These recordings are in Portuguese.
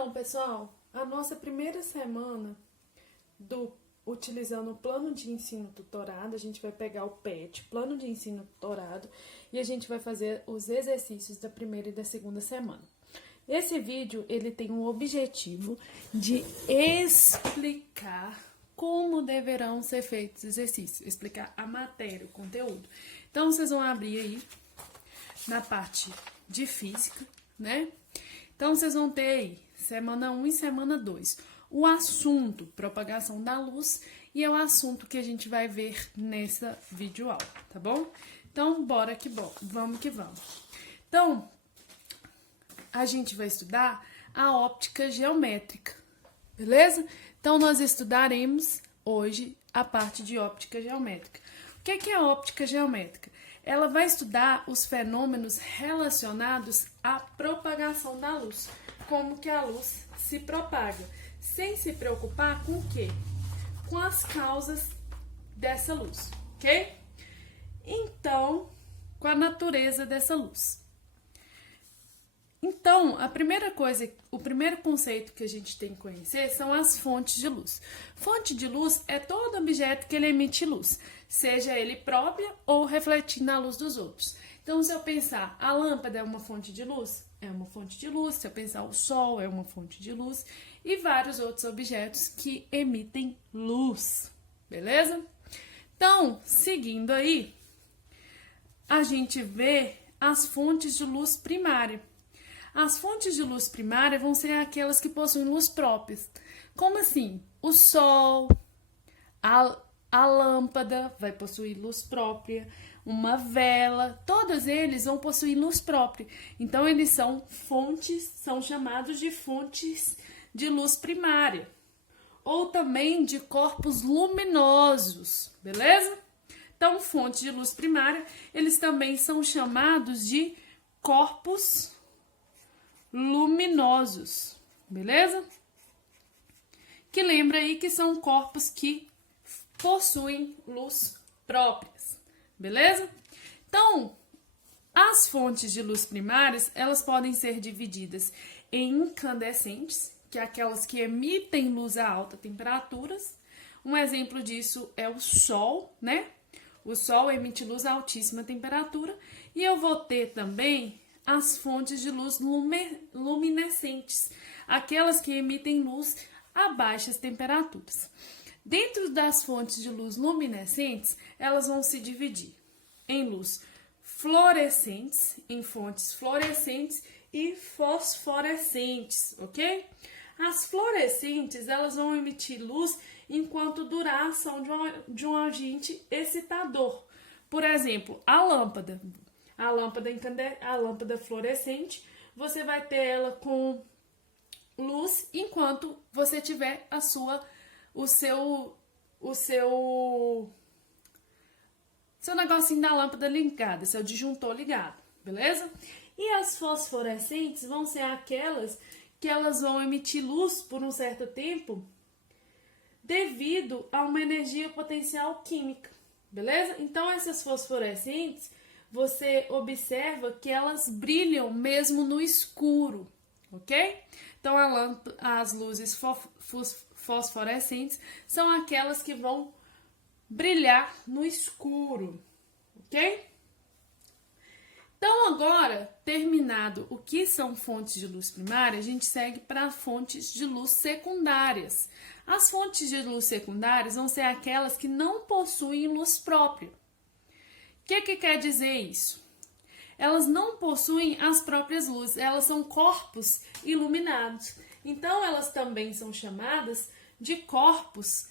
Então, pessoal, a nossa primeira semana utilizando o plano de ensino tutorado, a gente vai pegar o PET, plano de ensino tutorado, e a gente vai fazer os exercícios da primeira e da segunda semana. Esse vídeo, ele tem o objetivo de explicar como deverão ser feitos os exercícios, explicar a matéria, o conteúdo. Então, vocês vão abrir aí na parte de física, né? Então, vocês vão ter aí semana 1 e semana 2 o assunto propagação da luz, e é o assunto que a gente vai ver nessa videoaula, tá bom? Então, bora que bom, vamos que vamos. Então, a gente vai estudar a óptica geométrica, beleza? Então, nós estudaremos hoje a parte de óptica geométrica. O que é a óptica geométrica? Ela vai estudar os fenômenos relacionados à propagação da luz, como que a luz se propaga, sem se preocupar com o quê? Com as causas dessa luz, ok? Então, com a natureza dessa luz. Então, a primeira coisa, o primeiro conceito que a gente tem que conhecer são as fontes de luz. Fonte de luz é todo objeto que ele emite luz, seja ele própria ou refletindo a luz dos outros. Então, se eu pensar, a lâmpada é uma fonte de luz? É uma fonte de luz. Se eu pensar, o sol é uma fonte de luz. E vários outros objetos que emitem luz, beleza? Então, seguindo aí, a gente vê as fontes de luz primária. As fontes de luz primária vão ser aquelas que possuem luz próprias. Como assim? O sol, a lâmpada vai possuir luz própria, uma vela, todos eles vão possuir luz própria. Então, eles são fontes, são chamados de fontes de luz primária. Ou também de corpos luminosos, beleza? Então, fontes de luz primária, eles também são chamados de corpos luminosos, beleza? Que lembra aí que são corpos que possuem luz próprias, beleza? Então, as fontes de luz primárias, elas podem ser divididas em incandescentes, que é aquelas que emitem luz a altas temperaturas. Um exemplo disso é o Sol, né? O Sol emite luz a altíssima temperatura. E eu vou ter também as fontes de luz luminescentes, aquelas que emitem luz a baixas temperaturas. Dentro das fontes de luz luminescentes, elas vão se dividir em luz fluorescentes, em fontes fluorescentes e fosforescentes, ok? As fluorescentes, elas vão emitir luz enquanto durar a ação de um agente excitador. Por exemplo, a lâmpada fluorescente, você vai ter ela com luz enquanto você tiver o seu negocinho da lâmpada ligado, seu disjuntor ligado, beleza? E as fosforescentes vão ser aquelas que elas vão emitir luz por um certo tempo devido a uma energia potencial química, beleza? Então, essas fosforescentes, você observa que elas brilham mesmo no escuro, ok? Então, as luzes fosforescentes são aquelas que vão brilhar no escuro, ok? Então, agora, terminado o que são fontes de luz primária, a gente segue para fontes de luz secundárias. As fontes de luz secundárias vão ser aquelas que não possuem luz própria. O que quer dizer isso? Elas não possuem as próprias luzes, elas são corpos iluminados. Então, elas também são chamadas de corpos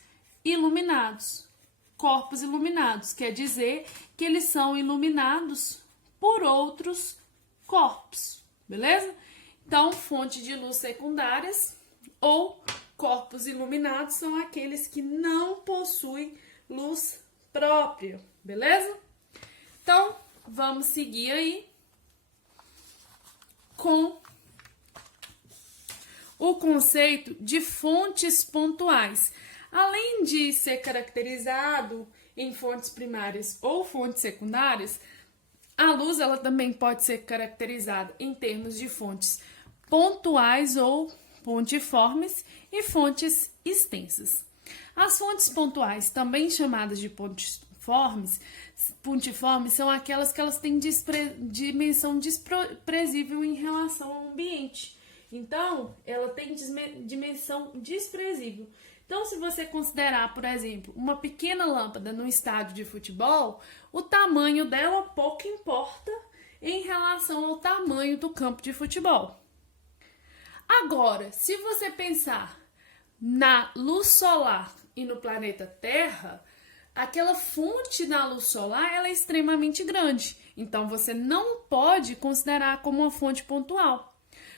iluminados. Corpos iluminados quer dizer que eles são iluminados por outros corpos, beleza? Então, fonte de luz secundárias ou corpos iluminados são aqueles que não possuem luz própria, beleza? Então, vamos seguir aí com o conceito de fontes pontuais. Além de ser caracterizado em fontes primárias ou fontes secundárias, a luz ela também pode ser caracterizada em termos de fontes pontuais ou pontiformes e fontes extensas. As fontes pontuais, também chamadas de pontiformes, são aquelas que elas têm dimensão desprezível em relação ao ambiente. Então, ela tem dimensão desprezível. Então, se você considerar, por exemplo, uma pequena lâmpada no estádio de futebol, o tamanho dela pouco importa em relação ao tamanho do campo de futebol. Agora, se você pensar na luz solar e no planeta Terra, aquela fonte da luz solar ela é extremamente grande. Então, você não pode considerar como uma fonte pontual.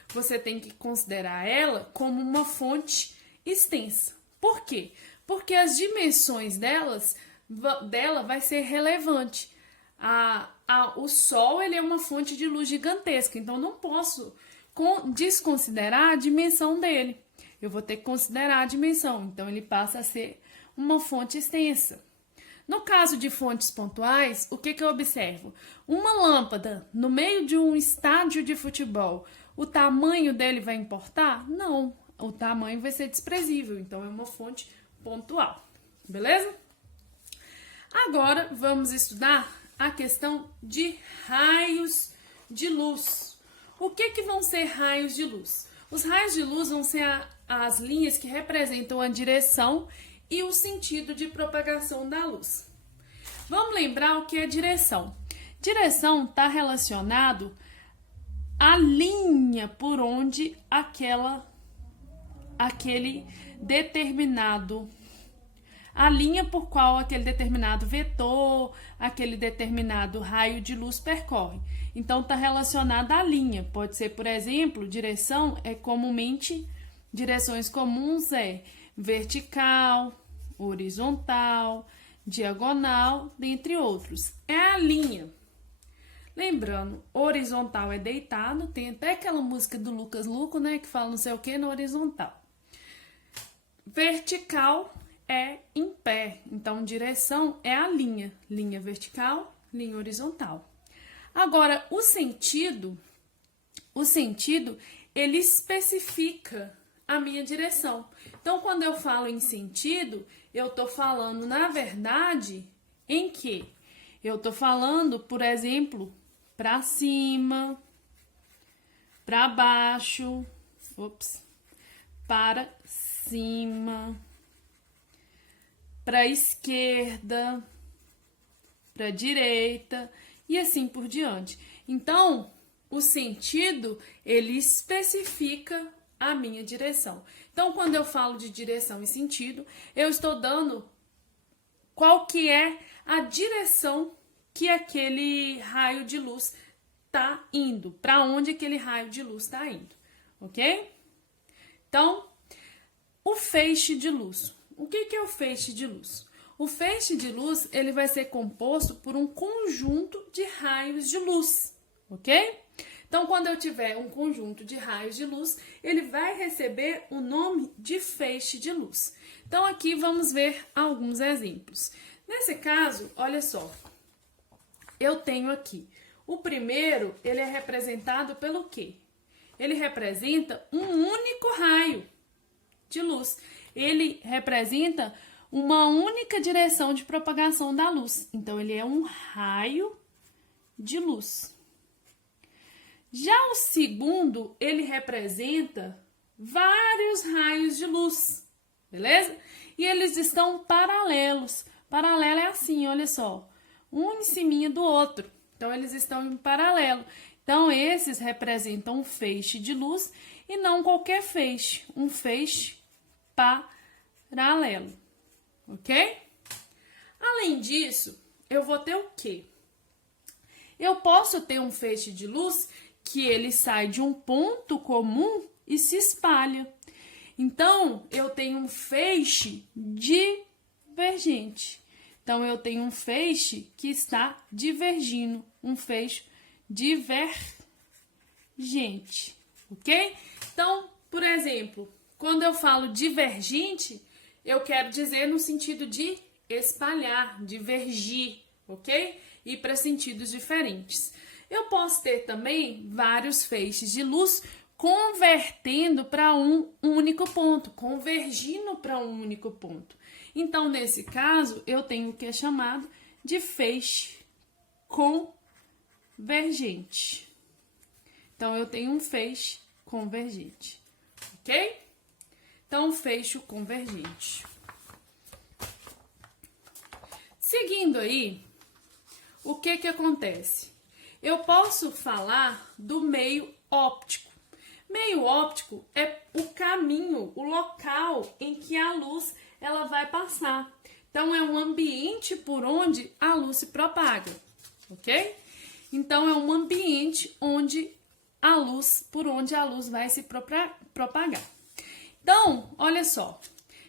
Você tem que considerar ela como uma fonte extensa. Por quê? Porque as dimensões dela vai ser relevante. O Sol ele é uma fonte de luz gigantesca, então não posso desconsiderar a dimensão dele. Eu vou ter que considerar a dimensão, então ele passa a ser uma fonte extensa. No caso de fontes pontuais, o que eu observo? Uma lâmpada no meio de um estádio de futebol, o tamanho dele vai importar? Não, o tamanho vai ser desprezível, então é uma fonte pontual, beleza? Agora vamos estudar a questão de raios de luz. O que vão ser raios de luz? Os raios de luz vão ser as linhas que representam a direção e o sentido de propagação da luz. Vamos lembrar o que é direção. Direção está relacionado à linha por onde a linha por qual aquele determinado vetor, aquele determinado raio de luz percorre. Então, está relacionada à linha. Pode ser, por exemplo, direções comuns é vertical, horizontal, diagonal, dentre outros. É a linha. Lembrando, horizontal é deitado, tem até aquela música do Lucas Luco, né, que fala não sei o que no horizontal. Vertical é em pé, então direção é a linha vertical, linha horizontal. Agora, o sentido, ele especifica a minha direção. Então, quando eu falo em sentido, eu estou falando, na verdade, em que? Eu estou falando, por exemplo, para cima, para baixo, para cima, para esquerda, para direita e assim por diante. Então, o sentido, ele especifica a minha direção. Então, quando eu falo de direção e sentido, eu estou dando qual que é a direção que aquele raio de luz está indo, para onde aquele raio de luz está indo, ok? Então, o feixe de luz. O que é o feixe de luz? O feixe de luz, ele vai ser composto por um conjunto de raios de luz, ok? Então, quando eu tiver um conjunto de raios de luz, ele vai receber o nome de feixe de luz. Então, aqui vamos ver alguns exemplos. Nesse caso, olha só, eu tenho aqui, o primeiro, ele é representado pelo quê? Ele representa um único raio de luz. Ele representa uma única direção de propagação da luz. Então, ele é um raio de luz. Já o segundo, ele representa vários raios de luz, beleza? E eles estão paralelos. Paralelo é assim, olha só, um em cima do outro. Então, eles estão em paralelo. Então, esses representam um feixe de luz e não qualquer feixe, um feixe paralelo, ok? Além disso, eu vou ter o quê? Eu posso ter um feixe de luz que ele sai de um ponto comum e se espalha. Então, eu tenho um feixe divergente. Então, eu tenho um feixe que está divergindo, um feixe divergente, ok? Então, por exemplo, quando eu falo divergente, eu quero dizer no sentido de espalhar, divergir, ok? Ir para sentidos diferentes. Eu posso ter também vários feixes de luz convertendo para um único ponto, convergindo para um único ponto. Então, nesse caso, eu tenho o que é chamado de feixe convergente. Então, eu tenho um feixe convergente, ok? Então, feixe convergente. Seguindo aí, o que acontece? Eu posso falar do meio óptico. Meio óptico é o caminho, o local em que a luz ela vai passar. Então, é um ambiente por onde a luz se propaga, ok? Então, é um ambiente por onde a luz vai se propagar. Então, olha só,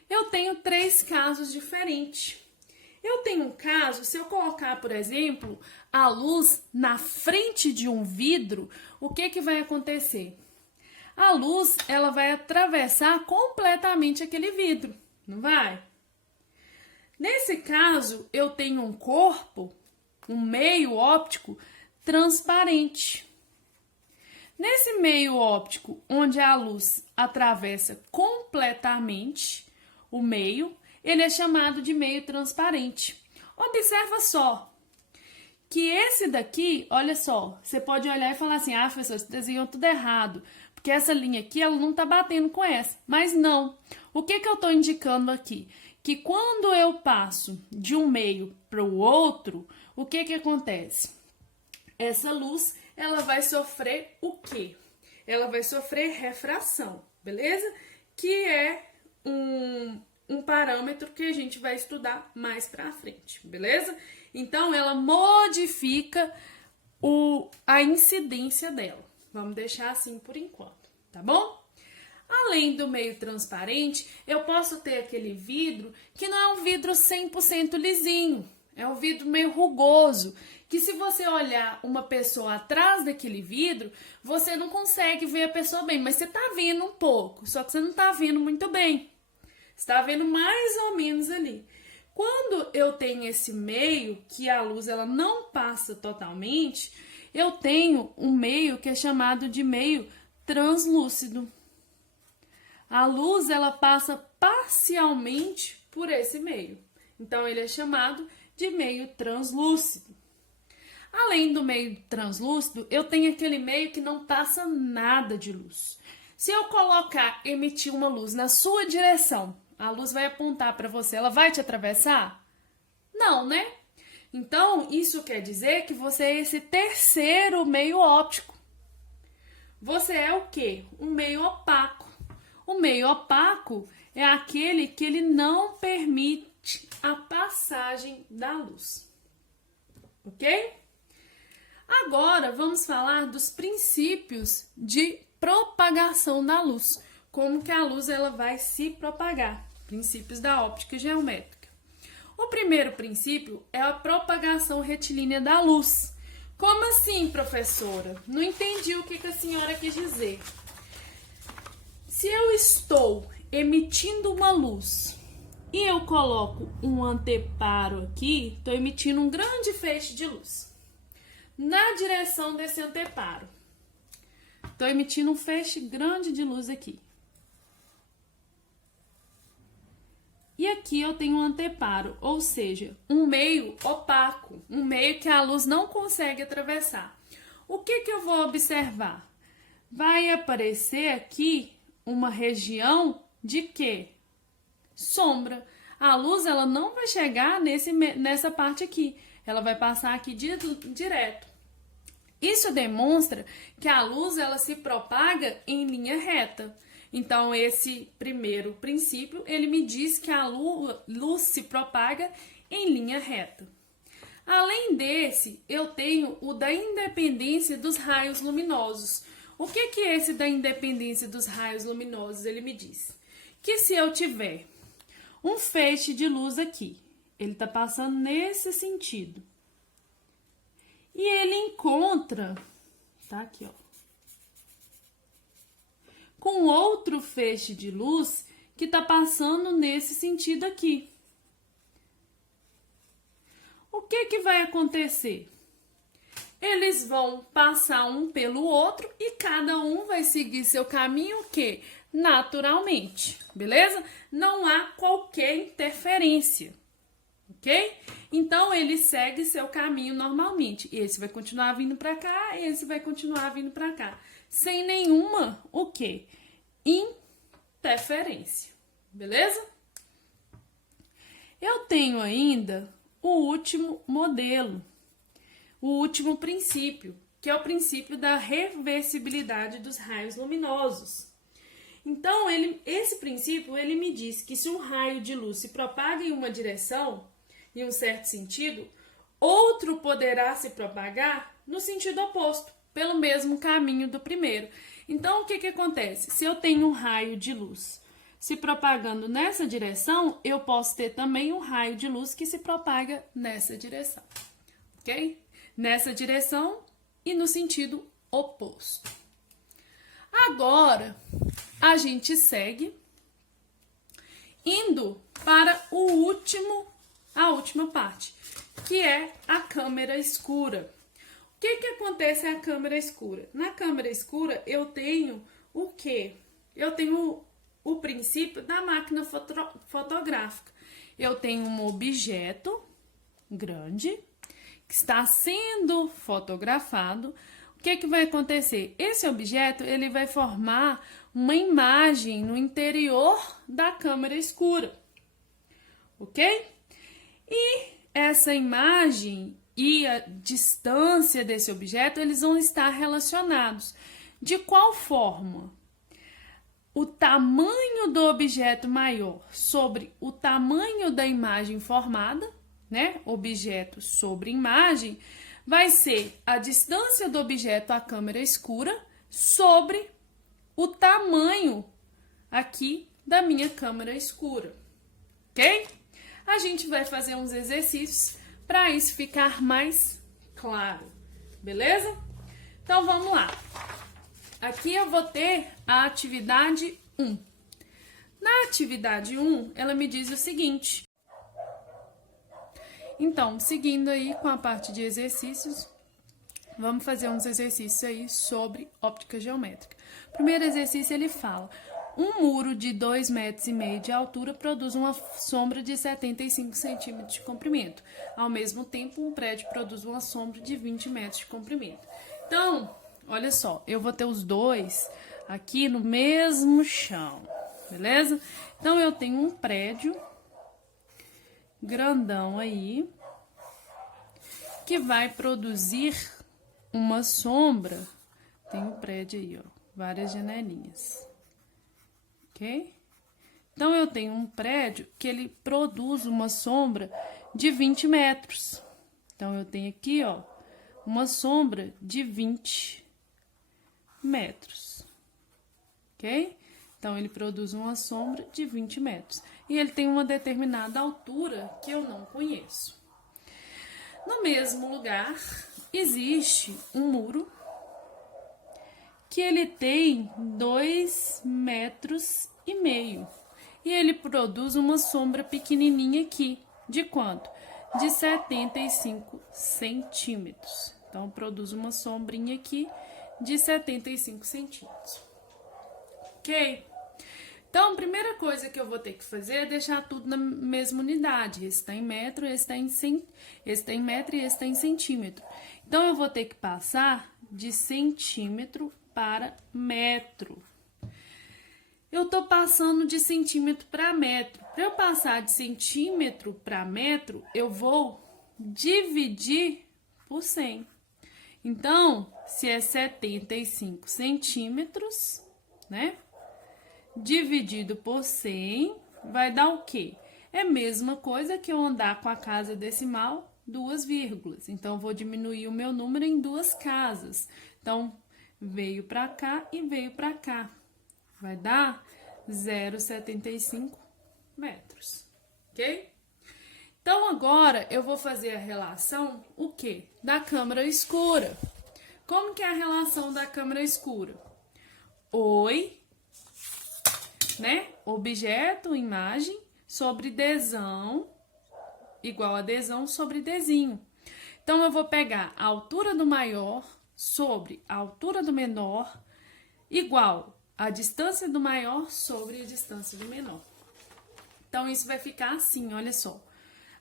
eu tenho 3 casos diferentes. Eu tenho um caso, se eu colocar, por exemplo, a luz na frente de um vidro, o que vai acontecer? A luz, ela vai atravessar completamente aquele vidro, não vai? Nesse caso, eu tenho um corpo, um meio óptico transparente. Nesse meio óptico, onde a luz atravessa completamente o meio, ele é chamado de meio transparente. Observa só que esse daqui, olha só, você pode olhar e falar assim, professor, você desenhou tudo errado, porque essa linha aqui, ela não tá batendo com essa. Mas não. O que eu tô indicando aqui? Que quando eu passo de um meio para o outro, o que acontece? Essa luz, ela vai sofrer o quê? Ela vai sofrer refração, beleza? Que é um parâmetro que a gente vai estudar mais pra frente, beleza? Então, ela modifica a incidência dela. Vamos deixar assim por enquanto, tá bom? Além do meio transparente, eu posso ter aquele vidro que não é um vidro 100% lisinho. É um vidro meio rugoso, que se você olhar uma pessoa atrás daquele vidro, você não consegue ver a pessoa bem, mas você tá vendo um pouco, só que você não tá vendo muito bem. Você tá vendo mais ou menos ali. Quando eu tenho esse meio, que a luz ela não passa totalmente, eu tenho um meio que é chamado de meio translúcido. A luz ela passa parcialmente por esse meio. Então, ele é chamado de meio translúcido. Além do meio translúcido, eu tenho aquele meio que não passa nada de luz. Se eu emitir uma luz na sua direção, a luz vai apontar para você, ela vai te atravessar? Não, né? Então, isso quer dizer que você é esse terceiro meio óptico. Você é o quê? Um meio opaco. O meio opaco é aquele que ele não permite a passagem da luz. Ok? Agora, vamos falar dos princípios de propagação da luz. Como que a luz ela vai se propagar. Princípios da óptica geométrica. O primeiro princípio é a propagação retilínea da luz. Como assim, professora? Não entendi o que a senhora quis dizer. Se eu estou emitindo uma luz e eu coloco um anteparo aqui, estou emitindo um grande feixe de luz na direção desse anteparo. Estou emitindo um feixe grande de luz aqui. E aqui eu tenho um anteparo, ou seja, um meio opaco, um meio que a luz não consegue atravessar. O que eu vou observar? Vai aparecer aqui uma região de quê? Sombra. A luz ela não vai chegar nessa parte aqui, ela vai passar aqui direto. Isso demonstra que a luz ela se propaga em linha reta. Então, esse primeiro princípio, ele me diz que a luz se propaga em linha reta. Além desse, eu tenho o da independência dos raios luminosos. O que é esse da independência dos raios luminosos? Ele me diz que se eu tiver um feixe de luz aqui, ele está passando nesse sentido, e ele encontra, tá aqui, ó, com outro feixe de luz que está passando nesse sentido aqui. O que vai acontecer? eles vão passar um pelo outro e cada um vai seguir seu caminho, o quê? Naturalmente, beleza? Não há qualquer interferência, ok? Então, ele segue seu caminho normalmente. Esse vai continuar vindo para cá, esse vai continuar vindo para cá. Sem nenhuma, o quê? Interferência, beleza? Eu tenho ainda o último modelo, o último princípio, que é o princípio da reversibilidade dos raios luminosos. Então, esse princípio, ele me diz que se um raio de luz se propaga em uma direção, em um certo sentido, outro poderá se propagar no sentido oposto, pelo mesmo caminho do primeiro. Então, o que acontece? Se eu tenho um raio de luz se propagando nessa direção, eu posso ter também um raio de luz que se propaga nessa direção, ok? Nessa direção e no sentido oposto. Agora, a gente segue indo para a última parte, que é a câmera escura. O que acontece na câmera escura? Na câmera escura, eu tenho o quê? Eu tenho o princípio da máquina fotográfica. Eu tenho um objeto grande que está sendo fotografado. O que vai acontecer? Esse objeto, ele vai formar uma imagem no interior da câmera escura, ok? E essa imagem e a distância desse objeto, eles vão estar relacionados. De qual forma? O tamanho do objeto maior sobre o tamanho da imagem formada, né? Objeto sobre imagem, vai ser a distância do objeto à câmera escura sobre o tamanho aqui da minha câmera escura, ok? A gente vai fazer uns exercícios para isso ficar mais claro, beleza? Então, vamos lá. Aqui eu vou ter a atividade 1. Na atividade 1, ela me diz o seguinte. Então, seguindo aí com a parte de exercícios, vamos fazer uns exercícios aí sobre óptica geométrica. O primeiro exercício, ele fala: um muro de 2,5 metros de altura produz uma sombra de 75 centímetros de comprimento. Ao mesmo tempo, um prédio produz uma sombra de 20 metros de comprimento. Então, olha só, eu vou ter os dois aqui no mesmo chão, beleza? Então, eu tenho um prédio grandão aí, que vai produzir uma sombra. Tem um prédio aí, ó, várias janelinhas, ok? Então, eu tenho um prédio que ele produz uma sombra de 20 metros. Então, eu tenho aqui, ó, uma sombra de 20 metros, ok? Então, ele produz uma sombra de 20 metros. E ele tem uma determinada altura que eu não conheço. No mesmo lugar, existe um muro que ele tem 2,5 metros. E ele produz uma sombra pequenininha aqui. De quanto? De 75 centímetros. Então, produz uma sombrinha aqui de 75 centímetros. Ok? Então, a primeira coisa que eu vou ter que fazer é deixar tudo na mesma unidade. Esse está em metro, esse está em metro e esse está em centímetro. Então, eu vou ter que passar de centímetro para metro. Eu estou passando de centímetro para metro. Para eu passar de centímetro para metro, eu vou dividir por 100. Então, se é 75 centímetros, né? Dividido por 100, vai dar o quê? É a mesma coisa que eu andar com a casa decimal, 2 vírgulas. Então, eu vou diminuir o meu número em 2 casas. Então, veio para cá e veio para cá. Vai dar 0,75 metros, ok? Então, agora, eu vou fazer a relação, o quê? Da câmara escura. Como que é a relação da câmara escura? Oi, né? Objeto, imagem, sobre Dzão, igual a Dzão sobre Dzinho. Então, eu vou pegar a altura do maior sobre a altura do menor igual a distância do maior sobre a distância do menor. Então, isso vai ficar assim, olha só.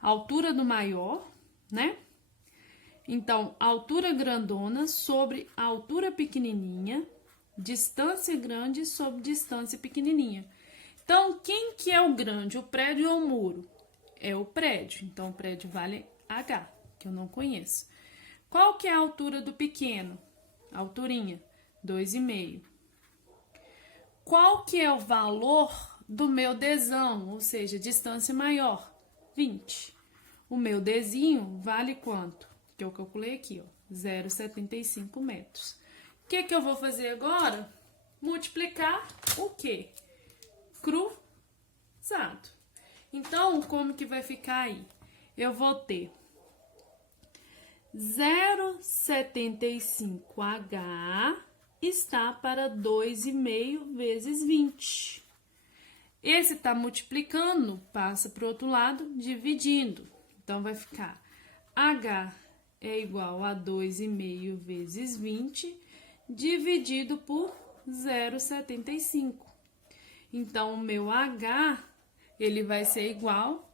A altura do maior, né? Então, a altura grandona sobre a altura pequenininha, distância grande sobre distância pequenininha. Então, quem que é o grande, o prédio ou o muro? É o prédio. Então, o prédio vale H, que eu não conheço. Qual que é a altura do pequeno? A alturinha, 2,5. Qual que é o valor do meu Dzão, ou seja, distância maior? 20. O meu Dzinho vale quanto? Que eu calculei aqui, ó, 0,75 metros. O que que eu vou fazer agora? Multiplicar o quê? Cruzado. Então, como que vai ficar aí? Eu vou ter 0,75H está para 2,5 vezes 20. Esse tá multiplicando, passa para o outro lado, dividindo. Então, vai ficar H é igual a 2,5 vezes 20, dividido por 0,75. Então, o meu H, ele vai ser igual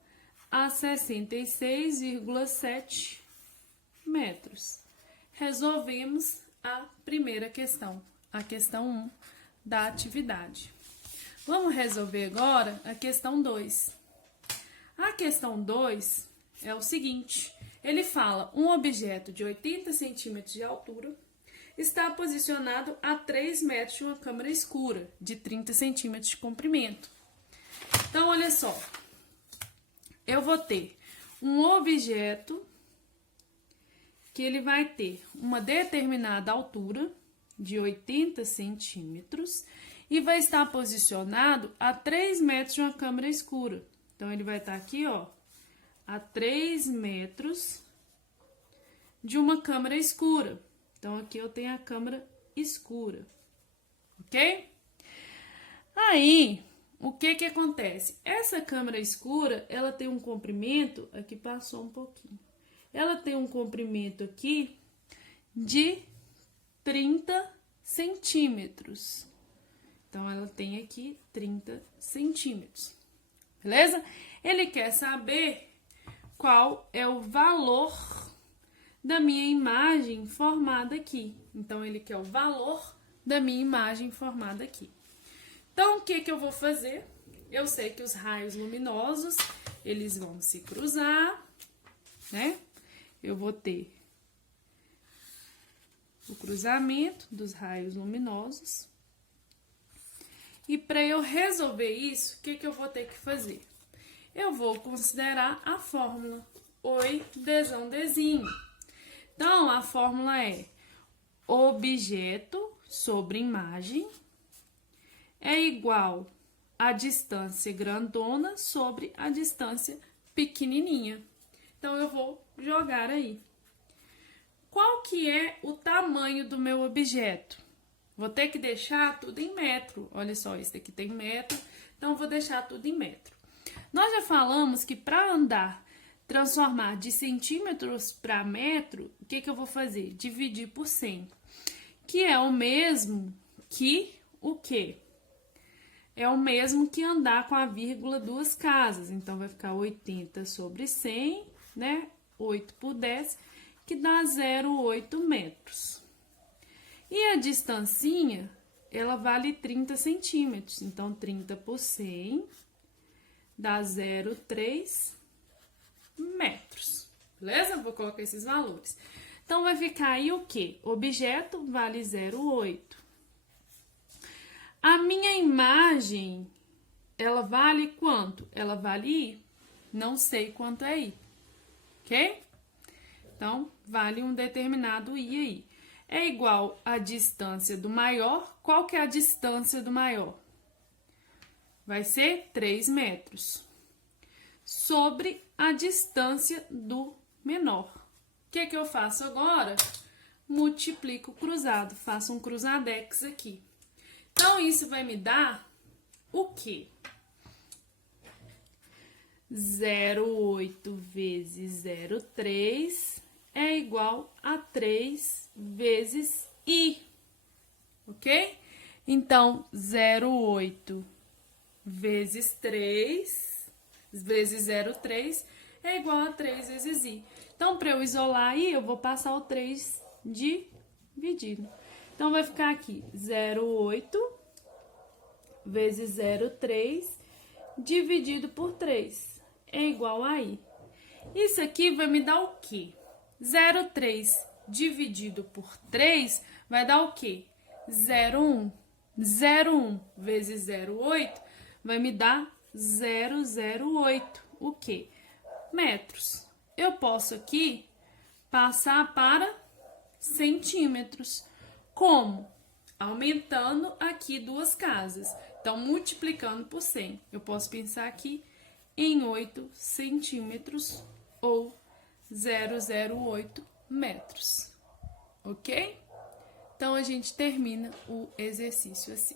a 66,7 metros. Resolvemos a primeira questão, a questão 1 da atividade. Vamos resolver agora a questão 2. A questão 2 é o seguinte, ele fala, um objeto de 80 centímetros de altura está posicionado a 3 metros de uma câmara escura, de 30 centímetros de comprimento. Então, olha só, eu vou ter um objeto que ele vai ter uma determinada altura de 80 centímetros e vai estar posicionado a 3 metros de uma câmara escura. Então, ele vai estar aqui, ó, a 3 metros de uma câmara escura. Então, aqui eu tenho a câmara escura, ok? Aí, o que que acontece? Essa câmara escura, ela tem um comprimento, aqui passou um pouquinho, ela tem um comprimento aqui de 30 centímetros. Então, ela tem aqui 30 centímetros, beleza? Ele quer saber qual é o valor da minha imagem formada aqui. Então, ele quer o valor da minha imagem formada aqui. Então, o que que eu vou fazer? Eu sei que os raios luminosos, eles vão se cruzar, né? Eu vou ter o cruzamento dos raios luminosos. E para eu resolver isso, o que que eu vou ter que fazer? Eu vou considerar a fórmula. Oi, Dzão, Dzinho. Então, a fórmula é objeto sobre imagem é igual a distância grandona sobre a distância pequenininha. Então, eu vou jogar aí. Qual que é o tamanho do meu objeto? Vou ter que deixar tudo em metro. Olha só, esse daqui tem metro, então eu vou deixar tudo em metro. Nós já falamos que para andar, transformar de centímetros para metro, o que que eu vou fazer? Dividir por 100, que é o mesmo que o quê? É o mesmo que andar com a vírgula duas casas. Então, vai ficar 80 sobre 100, né? 8 por 10, que dá 0,8 metros. E a distancinha, ela vale 30 centímetros. Então, 30 por 100 dá 0,3 metros. Beleza? Vou colocar esses valores. Então, vai ficar aí o quê? Objeto vale 0,8. A minha imagem, ela vale quanto? Ela vale I. Não sei quanto é I. Ok? Então, vale um determinado I aí. É igual à distância do maior. Qual que é a distância do maior? Vai ser 3 metros. Sobre a distância do menor. O que que eu faço agora? Multiplico o cruzado. Faço um cruzadex aqui. Então, isso vai me dar o quê? 0,8 vezes 0,3 é igual a 3 vezes I, ok? Então, 0,8 vezes 3, vezes 0,3, é igual a 3 vezes I. Então, para eu isolar I, eu vou passar o 3 dividido. Então, vai ficar aqui 0,8 vezes 0,3 dividido por 3 é igual a I. Isso aqui vai me dar o quê? 0,3 dividido por 3 vai dar o quê? 0,1. 0,1 vezes 0,8 vai me dar 0,08. O quê? Metros. Eu posso aqui passar para centímetros. Como? Aumentando aqui duas casas. Então, multiplicando por 100. Eu posso pensar aqui em 8 centímetros ou 0,08 metros. Ok? Então, a gente termina o exercício assim.